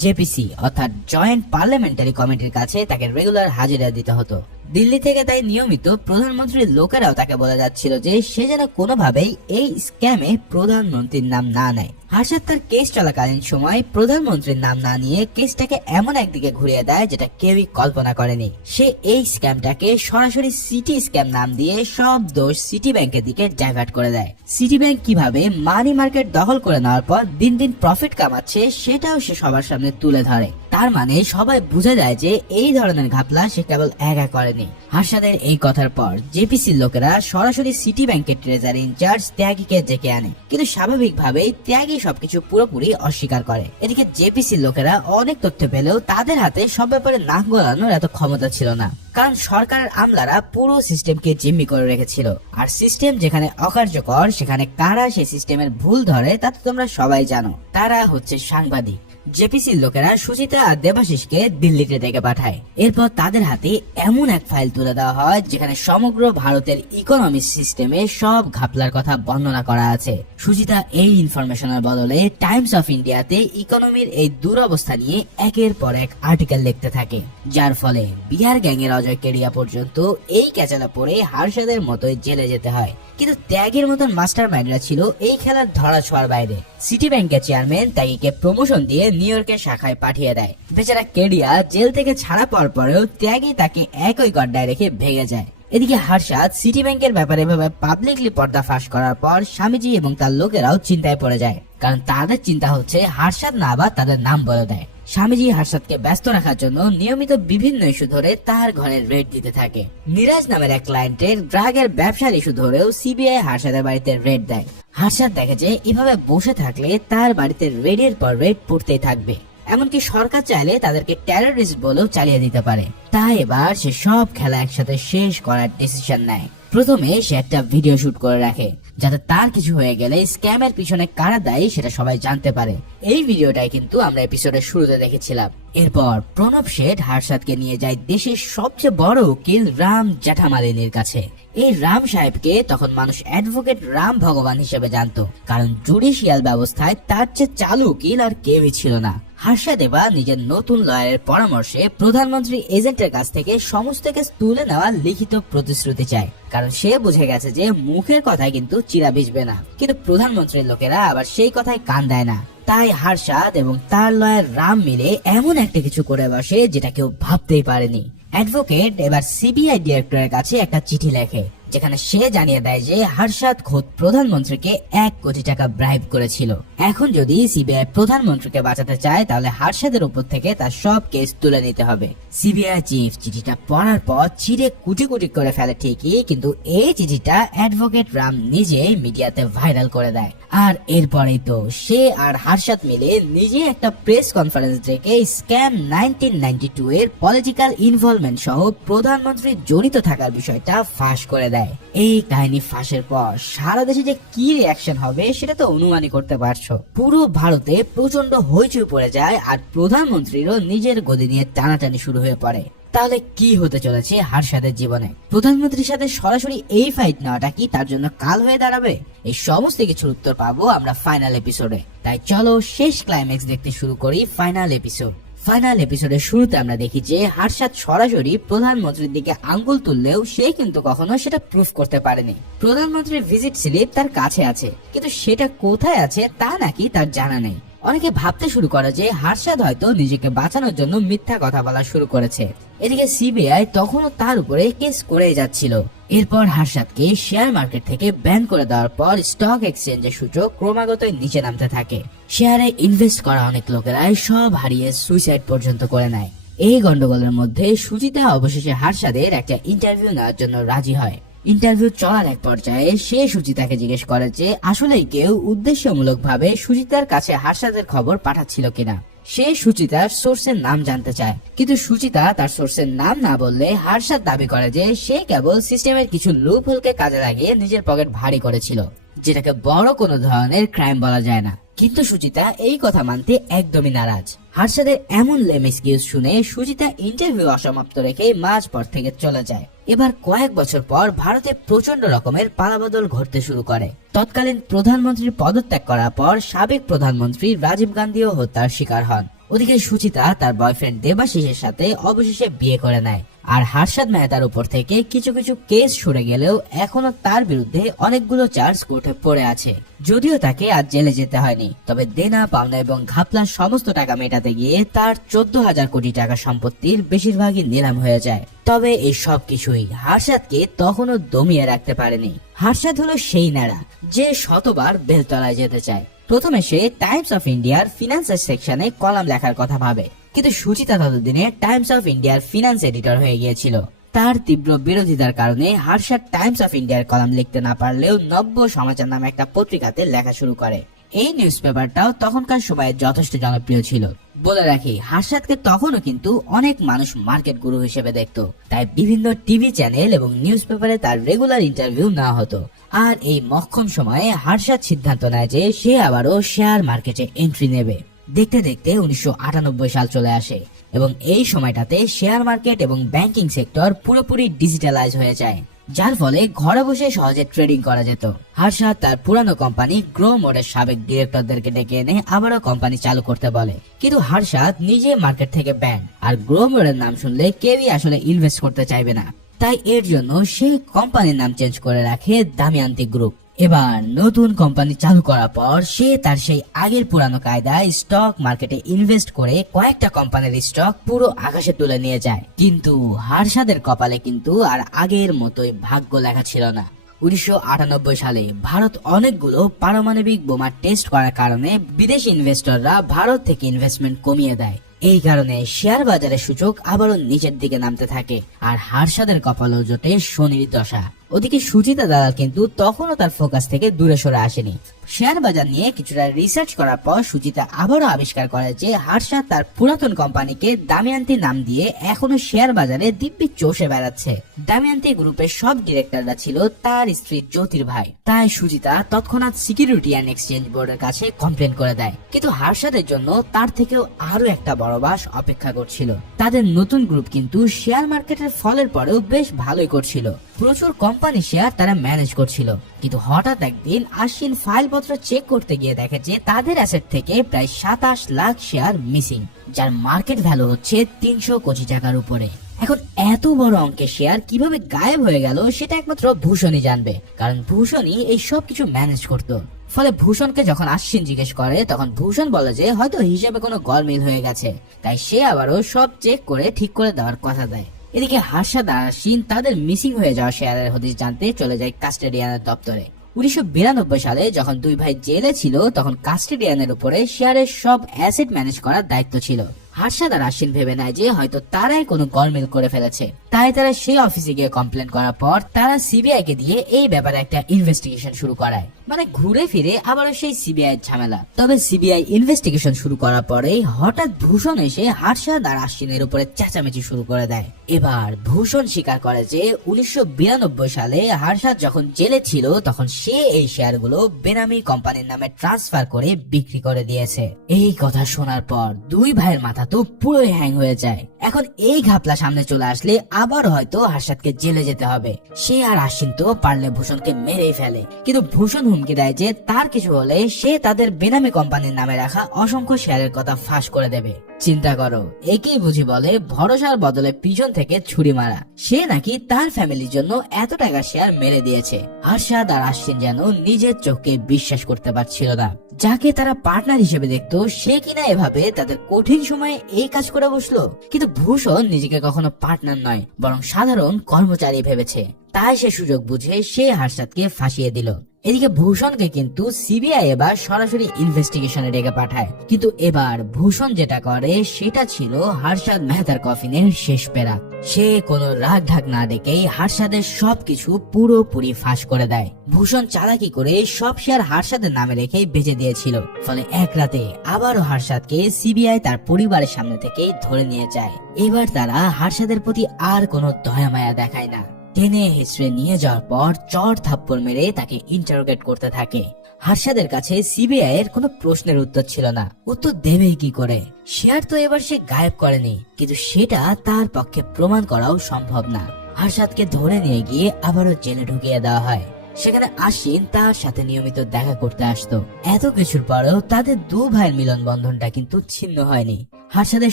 জেপিসি অর্থাৎ জয়েন্ট পার্লামেন্টারি কমিটির কাছে তাকে রেগুলার হাজিরা দিতে হতো দিল্লি থেকে। তাই নিয়মিত প্রধানমন্ত্রীর লোকেরাও তাকে বলে যাচ্ছিল যে সে যেন কোনোভাবেই এই স্ক্যামে প্রধানমন্ত্রীর নাম না নেয়। হারশাদ তার কেস চলাকালীন সময় প্রধানমন্ত্রীর নাম না নিয়ে কেসটাকে এমন একদিকে ঘুরিয়ে দেয় যেটা কেউই কল্পনা করেনি। সে এই স্ক্যামটাকে সরাসরি সিটি স্ক্যাম নাম দিয়ে সব দোষ সিটি ব্যাংকের দিকে ডাইভার্ট করে দেয়। সিটি ব্যাংক কিভাবে মানি মার্কেট দখল করে নেওয়ার পর দিন দিন প্রফিট কামাচ্ছে সেটাও সে সবার সামনে তুলে ধরে। তার মানে সবাই বুঝে যায় যে এই ধরনের ঘাপলা সে কেবল একা করেনি। হারশাদের এই কথার পর জেপিসির লোকেরা সরাসরি সিটি ব্যাংকের ট্রেজারি ইনচার্জ ত্যাগীকে ডেকে আনে, কিন্তু স্বাভাবিকভাবেই ত্যাগী সবকিছু পুরোপুরি অস্বীকার করে। এদিকে জেপিসির লোকেরা অনেক তথ্য পেলেও তাদের হাতে সব ব্যাপারে নাক গলানোর এত ক্ষমতা ছিল না, কারণ সরকারের আমলারা পুরো সিস্টেমকে জিম্মি করে রেখেছিল। আর সিস্টেম যেখানে অকার্যকর সেখানে কারা সেই সিস্টেমের ভুল ধরে তা তো তোমরা সবাই জানো, তারা হচ্ছে সাংবাদিক। জেপিসির লোকেরা সুচিতা আর দেবাশিসকে দিল্লিতে ডেকে পাঠায়। এরপর তাদের হাতে এমন এক ফাইল তুলে দেওয়া হয় যেখানে সমগ্র ভারতের ইকোনমিক সিস্টেমে সব ঘাপলার কথা বর্ণনা করা আছে। সুচিতা এই ইনফরমেশনের বদলে টাইমস অফ ইন্ডিয়াতে ইকোনমির এই দুরবস্থা নিয়ে একের পর এক আর্টিকেল লিখতে থাকে, যার ফলে বিহার গ্যাংয়ের অজয় কেডিয়া পর্যন্ত এই ক্যাচালা পড়ে হারশাদের মতোই জেলে যেতে হয়। কিন্তু ত্যাগের মতন মাস্টার মাইন্ডরা ছিল এই খেলার ধরা ছোঁয়ার বাইরে। সিটি ব্যাংকের চেয়ারম্যান ত্যাগীকে প্রমোশন দিয়ে নিউ ইয়র্কের শাখায় পাঠিয়ে দেয়। বেচারা কেডিয়া জেল থেকে ছাড়া পাওয়ার পরেও ত্যাগী তাকে একই গড্ডায় রেখে ভেগে যায়। এদিকে হারশাদ সিটি ব্যাংকের ব্যাপারে এভাবে পাবলিকলি পর্দা ফাঁস করার পর স্বামীজি এবং তার লোকেরাও চিন্তায় পড়ে যায়, কারণ তাদের চিন্তা হচ্ছে হারশাদ না আবার তাদের নাম বলে দেয়। স্বামীজি হারশাদকে ব্যস্ত রাখার জন্য নিয়মিত বিভিন্ন ইস্যু ধরে তার ঘরে রেড দিতে থাকে। নিরাজ নামের এক ক্লায়েন্টের ড্রাগের ব্যবসার ইস্যু ধরেও সিবিআই হারশাদের বাড়িতে রেড দেয়। হারশাদ দেখে যে এভাবে বসে থাকলে তার বাড়িতে রেডের পর রেড পড়তেই থাকবে, এমনকি সরকার চাইলে তাদেরকে টেররিস্ট বলেও চালিয়ে দিতে পারে। তাই এবার সে সব খেলা একসাথে শেষ করার ডিসিশন নেয়। প্রথমে সে একটা ভিডিও শুট করে রাখে, যাতে তার কিছু হয়ে গেলে স্ক্যামের পিছনে কারা দায়ী সেটা সবাই জানতে পারে। এই ভিডিওটাই কিন্তু আমরা এপিসোডের শুরুতে দেখেছিলাম। এরপর প্রণব শেঠ হারশাদকে নিয়ে যায় দেশের সবচেয়ে বড় উকিল রাম জেঠামালিনীর কাছে। এই রাম সাহেবকে তখন মানুষ অ্যাডভোকেট রাম ভগবান হিসেবে জানতো, কারণ জুডিশিয়াল ব্যবস্থায় তার চেয়ে চালু উকিল আর কেউই ছিল না। হারশাদ এবার নিজের নতুন লয়ারের পরামর্শে প্রধানমন্ত্রী এজেন্টের কাছ থেকে সমস্ত কেস তুলে নেওয়ার লিখিত প্রতিশ্রুতি চায়, কারণ সে বুঝে গেছে যে মুখের কথায় কিন্তু চিরা ভিজবে না। কিন্তু প্রধানমন্ত্রীর লোকেরা আবার সেই কথায় কান দেয় না। তাই হারশাদ এবং তার লয়ার রাম মিলে এমন একটা কিছু করে বসে যেটা কেউ ভাবতেই পারেনি। অ্যাডভোকেট এবার সিবিআই ডিরেক্টরের কাছে একটা চিঠি লেখে, যেখানে সে জানিয়ে দেয় যে হারশাদ খোদ প্রধানমন্ত্রীকে 1 কোটি টাকা ব্রাইব করেছিল। এখন যদি সিবিআই প্রধানমন্ত্রীকে বাঁচাতে চায় তাহলে হারশাদের উপর থেকে তার সব কেস তুলে নিতে হবে। সিবিআই চিফ চিঠিটা পড়ার পর ছিঁড়ে কুটি কুটি করে ফেলে ঠিকই, কিন্তু এই চিঠিটা অ্যাডভোকেট রাম নিজেই মিডিয়াতে ভাইরাল করে দেয়। আর এরপরেই তো সে আর হারশাদ মিলে নিজে একটা প্রেস কনফারেন্স ডেকে স্ক্যাম 1992 এর পলিটিক্যাল ইনভলভমেন্ট সহ প্রধানমন্ত্রী জড়িত থাকার বিষয়টা ফাঁস করে দেয়। এই কাহিনী ফাঁসের পর সারা দেশে যে কি রিয়াকশন হবে সেটা তো অনুমানই করতে পারছো। পুরো ভারতে প্রচন্ড হইচই পড়ে যায় আর প্রধানমন্ত্রীরও নিজের গদি নিয়ে টানাটানি শুরু হয়ে পড়ে। তাহলে কি হতে চলেছে হারশাদের জীবনে? প্রধানমন্ত্রীর সাথে সরাসরি এই ফাইট নেওয়াটা কি তার জন্য কাল হয়ে দাঁড়াবে? এই সমস্ত কিছুর উত্তর পাবো আমরা ফাইনাল এপিসোডে। তাই চলো শেষ ক্লাইম্যাক্স দেখতে শুরু করি ফাইনাল এপিসোড। ফাইনাল এপিসোডের শুরুতে আমরা দেখি যে হারশাদ সরাসরি প্রধানমন্ত্রীর দিকে আঙ্গুল তুললেও সে কিন্তু কখনো সেটা প্রুফ করতে পারেনি। প্রধানমন্ত্রীর ভিজিট স্লিপ তার কাছে আছে, কিন্তু সেটা কোথায় আছে তা নাকি তার জানা নেই। অনেকে ভাবতে শুরু করে যে হারশাদ হয়তো নিজেকে বাঁচানোর জন্য মিথ্যা কথা বলা শুরু করেছে। এদিকে সিবিআই তখনও তার উপরে কেস করেই যাচ্ছিল। এরপর হারশাদকে শেয়ার মার্কেট থেকে ব্যান করে দেওয়ার পর স্টক এক্সচেঞ্জের সূচক ক্রমাগত নিচে নামতে থাকে। শেয়ারে ইনভেস্ট করা অনেক লোকেরাই সব হারিয়ে সুইসাইড পর্যন্ত করে নেয়। এই গন্ডগোলের মধ্যে সুচিতা অবশেষে হারশাদের একটা ইন্টারভিউ নেওয়ার জন্য রাজি হয়। ইন্টারভিউ চলার এক পর্যায়ে সে সুচিতাকে জিজ্ঞেস করে যে আসলেই কেউ উদ্দেশ্যমূলক ভাবে সুচিতার কাছে হার্ষাদের খবর পাঠাচ্ছিল কিনা। সে সুচিতার সোর্সের নাম জানতে চায়, কিন্তু সুচিতা তার সোর্সের নাম না বললে হার্ষাদ দাবি করে যে সে কেবল সিস্টেমের কিছু লুপ হোলকে কাজে লাগিয়ে নিজের পকেট ভারী করেছিল, যেটাকে বড় কোনো ধরনের ক্রাইম বলা যায় না। কিন্তু সুচিতা এই কথা মানতে একদমই নারাজ। হার্ষাদের এমন লেম এক্সকিউজ শুনে সুচিতা ইন্টারভিউ অসমাপ্ত রেখে মাঝপথ থেকে চলে যায়। এবার কয়েক বছর পর ভারতে প্রচন্ড রকমের পালাবদল ঘটতে শুরু করে। তৎকালীন প্রধানমন্ত্রীর পদত্যাগ করার পর সাবেক প্রধানমন্ত্রী রাজীব গান্ধীও হত্যার শিকার হন। ওদিকে সুচিতা তার বয়ফ্রেন্ড দেবাশিসের সাথে অবশেষে বিয়ে করে নেয়। আর হার্ষাদ মেহতার উপর থেকে কিছু কিছু কেস সরে গেলেও এখনো তার বিরুদ্ধে অনেকগুলো চার্জ কোর্টে পড়ে আছে। যদিও তাকে আজ জেলে যেতে হয়নি, তবে দেনা পাওনা এবং ঘাপলার সমস্ত টাকা মেটাতে গিয়ে তার 14,000 কোটি টাকা সম্পত্তির বেশিরভাগই নিলাম হয়ে যায়। তবে এই সব কিছুই হার্ষাদকে তখনও দমিয়ে রাখতে পারেনি। হার্ষাদ হলো সেই নেড়া যে শতবার বেলতলায় যেতে চায়। প্রথমে সে টাইমস অফ ইন্ডিয়ার ফিনান্সের সেকশনে কলাম লেখার কথা ভাবে, কিন্তু সুচিতা ততদিনে টাইমস অফ ইন্ডিয়ার ফিনান্স এডিটর হয়ে গিয়েছিল। তার তীব্র বিরোধিতার কারণে হার্ষাদ টাইমস অফ ইন্ডিয়ার কলাম লিখতে না পারলেও নব্য সমাচার নামে একটা পত্রিকাতে লেখা শুরু করে। এই নিউজ পেপারটাও তখনকার সময়ে যথেষ্ট জনপ্রিয় ছিল। বলে রাখি, হার্ষাদকে তখনও কিন্তু অনেক মানুষ মার্কেট গুরু হিসেবে দেখতো, তাই বিভিন্ন টিভি চ্যানেল এবং নিউজ পেপারে তার রেগুলার ইন্টারভিউ নেওয়া হতো। আর এই মক্ষম সময়ে হার্ষাদ সিদ্ধান্ত নেয় যে সে আবারও শেয়ার মার্কেটে এন্ট্রি নেবে। দেখতে দেখতে 1998 সাল চলে আসে এবং এই সময়টাতে শেয়ার মার্কেট এবং ব্যাংকিং সেক্টর পুরোপুরি ডিজিটালাইজ হয়ে যায়, যার ফলে ঘরে বসে সহজে ট্রেডিং করা যেত। হার্ষাদ তার পুরানো কোম্পানি গ্রো মোডের সাবেক ডিরেক্টরদেরকে ডেকে এনে আবারও কোম্পানি চালু করতে বলে, কিন্তু হার্ষাদ নিজে মার্কেট থেকে ব্যান, আর গ্রো মোডের নাম শুনলে কেউই আসলে ইনভেস্ট করতে চাইবে না। তাই এর জন্য সে কোম্পানির নাম চেঞ্জ করে রাখে দামিয়ান্তি গ্রুপ। এবার নতুন কোম্পানি চালু করার পর সে তার সেই আগের পুরানো কায়দায় স্টক মার্কেটে ইনভেস্ট করে কয়েকটা কোম্পানির স্টক পুরো আকাশে তুলে নিয়ে যায়। কিন্তু হার্ষাদের কপালে কিন্তু আর আগের মতোই ভাগ্য লেখা ছিল না। 1998 সালে ভারত অনেকগুলো পারমাণবিক বোমা টেস্ট করার কারণে বিদেশি ইনভেস্টররা ভারত থেকে ইনভেস্টমেন্ট কমিয়ে দেয়। এই কারণে শেয়ার বাজারের সূচক আবারও নিচের দিকে নামতে থাকে, আর হার্ষাদের কপালেও জোটে শনির দশা। ওদিকে সুচিতা দালাল কিন্তু তখনও তার ফোকাস থেকে দূরে সরে আসেনি। শেয়ার বাজার নিয়ে কিছুটা রিসার্চ করার পর সুচিতা আবারও আবিষ্কার করে যে হার্ষাদ তার পুরাতন কোম্পানিকে দামিয়ান্তি নাম দিয়ে এখনো শেয়ার বাজারে দিব্যি চষে বেড়াচ্ছে। দামিয়ান্তি গ্রুপের সব ডিরেক্টররা ছিল তার স্ত্রী জ্যোতির ভাই। তাই সুচিতা তৎক্ষণাৎ সিকিউরিটি অ্যান্ড এক্সচেঞ্জ বোর্ডের কাছে কমপ্লেন করে দেয়, কিন্তু হার্ষাদের জন্য তার থেকেও আরো একটা বড় বাস অপেক্ষা করছিল। তাদের নতুন গ্রুপ কিন্তু শেয়ার মার্কেটের ফলের পরেও বেশ ভালোই করছিল, প্রচুর কোম্পানি শেয়ার তারা ম্যানেজ করছিল। কিন্তু হঠাৎ একদিন আশ্বিন ফাইলপত্র চেক করতে গিয়ে দেখে যে তাদের অ্যাসেট থেকে প্রায় 27 লাখ শেয়ার মিসিং, যার মার্কেট ভ্যালু হচ্ছে 300 কোটি টাকার উপরে। এখন এত বড় অঙ্কের শেয়ার কিভাবে গায়েব হয়ে গেল সেটা একমাত্র ভূষণই জানবে, কারণ ভূষণই এই সব কিছু ম্যানেজ করতো। ফলে ভূষণকে যখন আশ্বিন জিজ্ঞেস করে তখন ভূষণ বলে যে হয়তো হিসেবে কোনো গরমিল হয়ে গেছে, তাই সে আবারও সব চেক করে ঠিক করে দেওয়ার কথা দেয়। এদিকে হার্ষাদ আর আশ্বিন তাদের মিসিং হয়ে যাওয়া শেয়ারের হদিশ জানতে চলে যায় কাস্টেডিয়ানের দপ্তরে। 1992 সালে যখন দুই ভাই জেলে ছিল তখন কাস্টেডিয়ানের উপরে শেয়ারের সব অ্যাসেট ম্যানেজ করার দায়িত্ব ছিল। হার্ষাদ আর আশ্বিন ভেবে নেয় যে হয়তো তারাই কোনো গরমিল করে ফেলেছে, তাই তারা সেই অফিসে গিয়ে কমপ্লেন করার পর তারা সিবিআই কে দিয়ে এই ব্যাপারে একটা ইনভেস্টিগেশন শুরু করায়। মানে ঘুরে ফিরে আবারও সেই সিবিআই ঝামেলা। তবে সিবিআই ইনভেস্টিগেশন শুরু করার পরে হঠাৎ ভূষণ এসে হার্ষাদ আর আশ্বিনের উপরে চেঁচামেচি শুরু করে দেয়। এবার ভূষণ স্বীকার করে যে 1992 সালে হার্ষাদ যখন জেলে ছিল তখন সে এই শেয়ারগুলো বেনামি কোম্পানির নামে ট্রান্সফার করে বিক্রি করে দিয়েছে। এই কথা শোনার পর দুই ভাইয়ের মাথা তো পুরোই হ্যাং হয়ে যায়। এখন এই ঘাপলা সামনে চলে আসলে আবার হয়তো হার্ষাদকে জেলে যেতে হবে। সে আর আশ্বিন তো পারলে ভূষণকে মেরেই ফেলে, কিন্তু ভূষণ হুমকি দেয় যে তার কিছু হলে সে তাদের বেনামি কোম্পানির নামে রাখা অসংখ্য শেয়ারের কথা ফাঁস করে দেবে। চিন্তা করো, একেই বুঝি বলে ভরসার বদলে পিছন থেকে ছুরি মারা। সে নাকি তার ফ্যামিলির জন্য এত টাকা শেয়ার মেরে দিয়েছে। হার্ষাদ আর আশ্বিন যেন নিজের চোখকে বিশ্বাস করতে পারছিল না। যাকে তারা পার্টনার হিসেবে দেখতো সে কিনা এভাবে তাদের কঠিন সময়ে এই কাজ করে বসলো। কিন্তু ভূষণ নিজেকে কখনো পার্টনার নয়, বরং সাধারণ কর্মচারী ভেবেছে। তাই সে সুযোগ বুঝে সে হার্ষাদকে ফাঁসিয়ে দিল। এদিকে ভূষণকে কিন্তু সিবিআই এবার সরাসরি ইনভেস্টিগেশনে ডেকে পাঠায়, কিন্তু এবার ভূষণ যেটা করে সেটা ছিল হর্ষদ মেহতার কফিনের শেষ পেরাক। সে কোনো রাগ ঢাক না ডেকেই হর্ষদের সবকিছু পুরোপুরি ফাঁস করে দেয়। ভূষণ চালাকি করে সব শেয়ার হর্ষদের নামে রেখে বেচে দিয়েছিল, ফলে এক রাতে আবারও হর্ষদকে সিবিআই তার পরিবারের সামনে থেকে ধরে নিয়ে যায়। এবার তারা হর্ষদের প্রতি আর কোনো দয়া মায়া দেখায় না। টেনে হিচড়ে নিয়ে যাওয়ার পর চড় থাপ্পড় মেরে তাকে ইন্টারোগেট করতে থাকে। হর্ষদের কাছে সিবিআই এর কোনো প্রশ্নের উত্তর ছিল না, উত্তর দেবে কি করে? শেয়ার তো এবার সে গায়েব করেনি, কিন্তু সেটা তার পক্ষে প্রমাণ করাও সম্ভব না। হর্ষদকে ধরে নিয়ে গিয়ে আবারও জেলে ঢুকিয়ে দেওয়া হয়। সেখানে আশ্বিন তার সাথে নিয়মিত দেখা করতে আসতো। এত কিছুর পরেও তাদের দু ভাইয়ের মিলন বন্ধনটা কিন্তু ছিন্ন হয়নি। হর্ষদের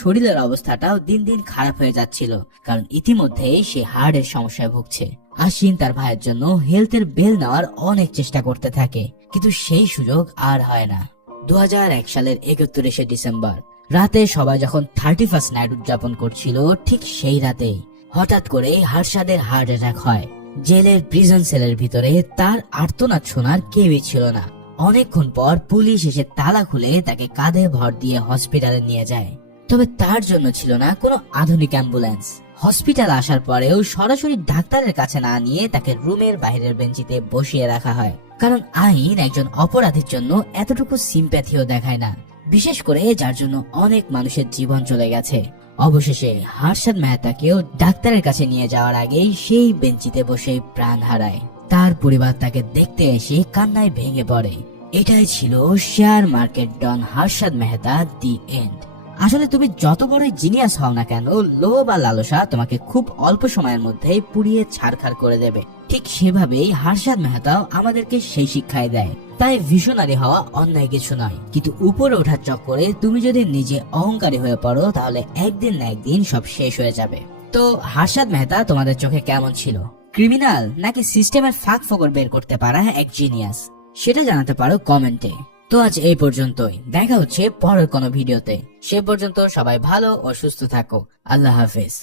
শরীরের অবস্থাটাও দিন দিন খারাপ হয়ে যাচ্ছিল, কারণ ইতিমধ্যেই সে হার্টের সমস্যায় ভুগছে। আশ্বিন তার ভাইয়ের জন্য হেলথের বিল নেওয়ার অনেক চেষ্টা করতে থাকে, কিন্তু সেই সুযোগ আর হয় না। 2001 সালের 31শে ডিসেম্বর রাতে সবাই যখন 31st নাইট উদযাপন করছিল, ঠিক সেই রাতেই হঠাৎ করে হর্ষদের হার্ট অ্যাটাক হয়। জেলের প্রিজন সেলের ভিতরে তার আর্তনাদ শোনার কেউই ছিল না। অনেকক্ষণ পর পুলিশ এসে তালা খুলে তাকে কাঁধে ভর দিয়ে হসপিটালে নিয়ে যায়, তবে তার জন্য ছিল না কোনো আধুনিক অ্যাম্বুলেন্স। হসপিটাল আসার পরেও সরাসরি ডাক্তারের কাছে না নিয়ে তাকে রুমের বাইরের বেঞ্চিতে বসিয়ে রাখা হয়, কারণ আইন একজন অপরাধীর জন্য এতটুকু সিম্প্যাথিও দেখায় না, বিশেষ করে যার জন্য অনেক মানুষের জীবন চলে গেছে। অবশেষে হর্ষদ মেহতাকেও ডাক্তারের কাছে নিয়ে যাওয়ার আগেই সেই বেঞ্চিতে বসে প্রাণ হারায়। তার পরিবার তাকে দেখতে এসে কান্নায় ভেঙে পড়ে। এটাই ছিল share market don Harshad Mehta the end. আসলে তুমি যত বড়ই জিনিয়াস হও না কেন, লোভ আর লালসা তোমাকে খুব অল্প সময়ের মধ্যে পুড়িয়ে ছারখার করে দেবে। ঠিক সেভাবেই হর্ষদ মেহতাও আমাদেরকে সেই শিক্ষায় দেয়। তাই ভিশনারি হওয়া অন্যায় কিছু নয়, কিন্তু উপরে ওঠার চক্করে তুমি যদি নিজে অহংকারী হয়ে পড়ো, তাহলে একদিন না একদিন সব শেষ হয়ে যাবে। তো হর্ষদ মেহতা তোমাদের চোখে কেমন ছিল? ক্রিমিনাল নাকি সিস্টেমের ফাঁক ফোকর বের করতে পারা এক জিনিয়াস? সেটা জানাতে পারো কমেন্টে। তো আজ এই পর্যন্তই, দেখা হচ্ছে পরের কোনো ভিডিওতে। সে পর্যন্ত সবাই ভালো ও সুস্থ থাকো। আল্লাহ হাফেজ।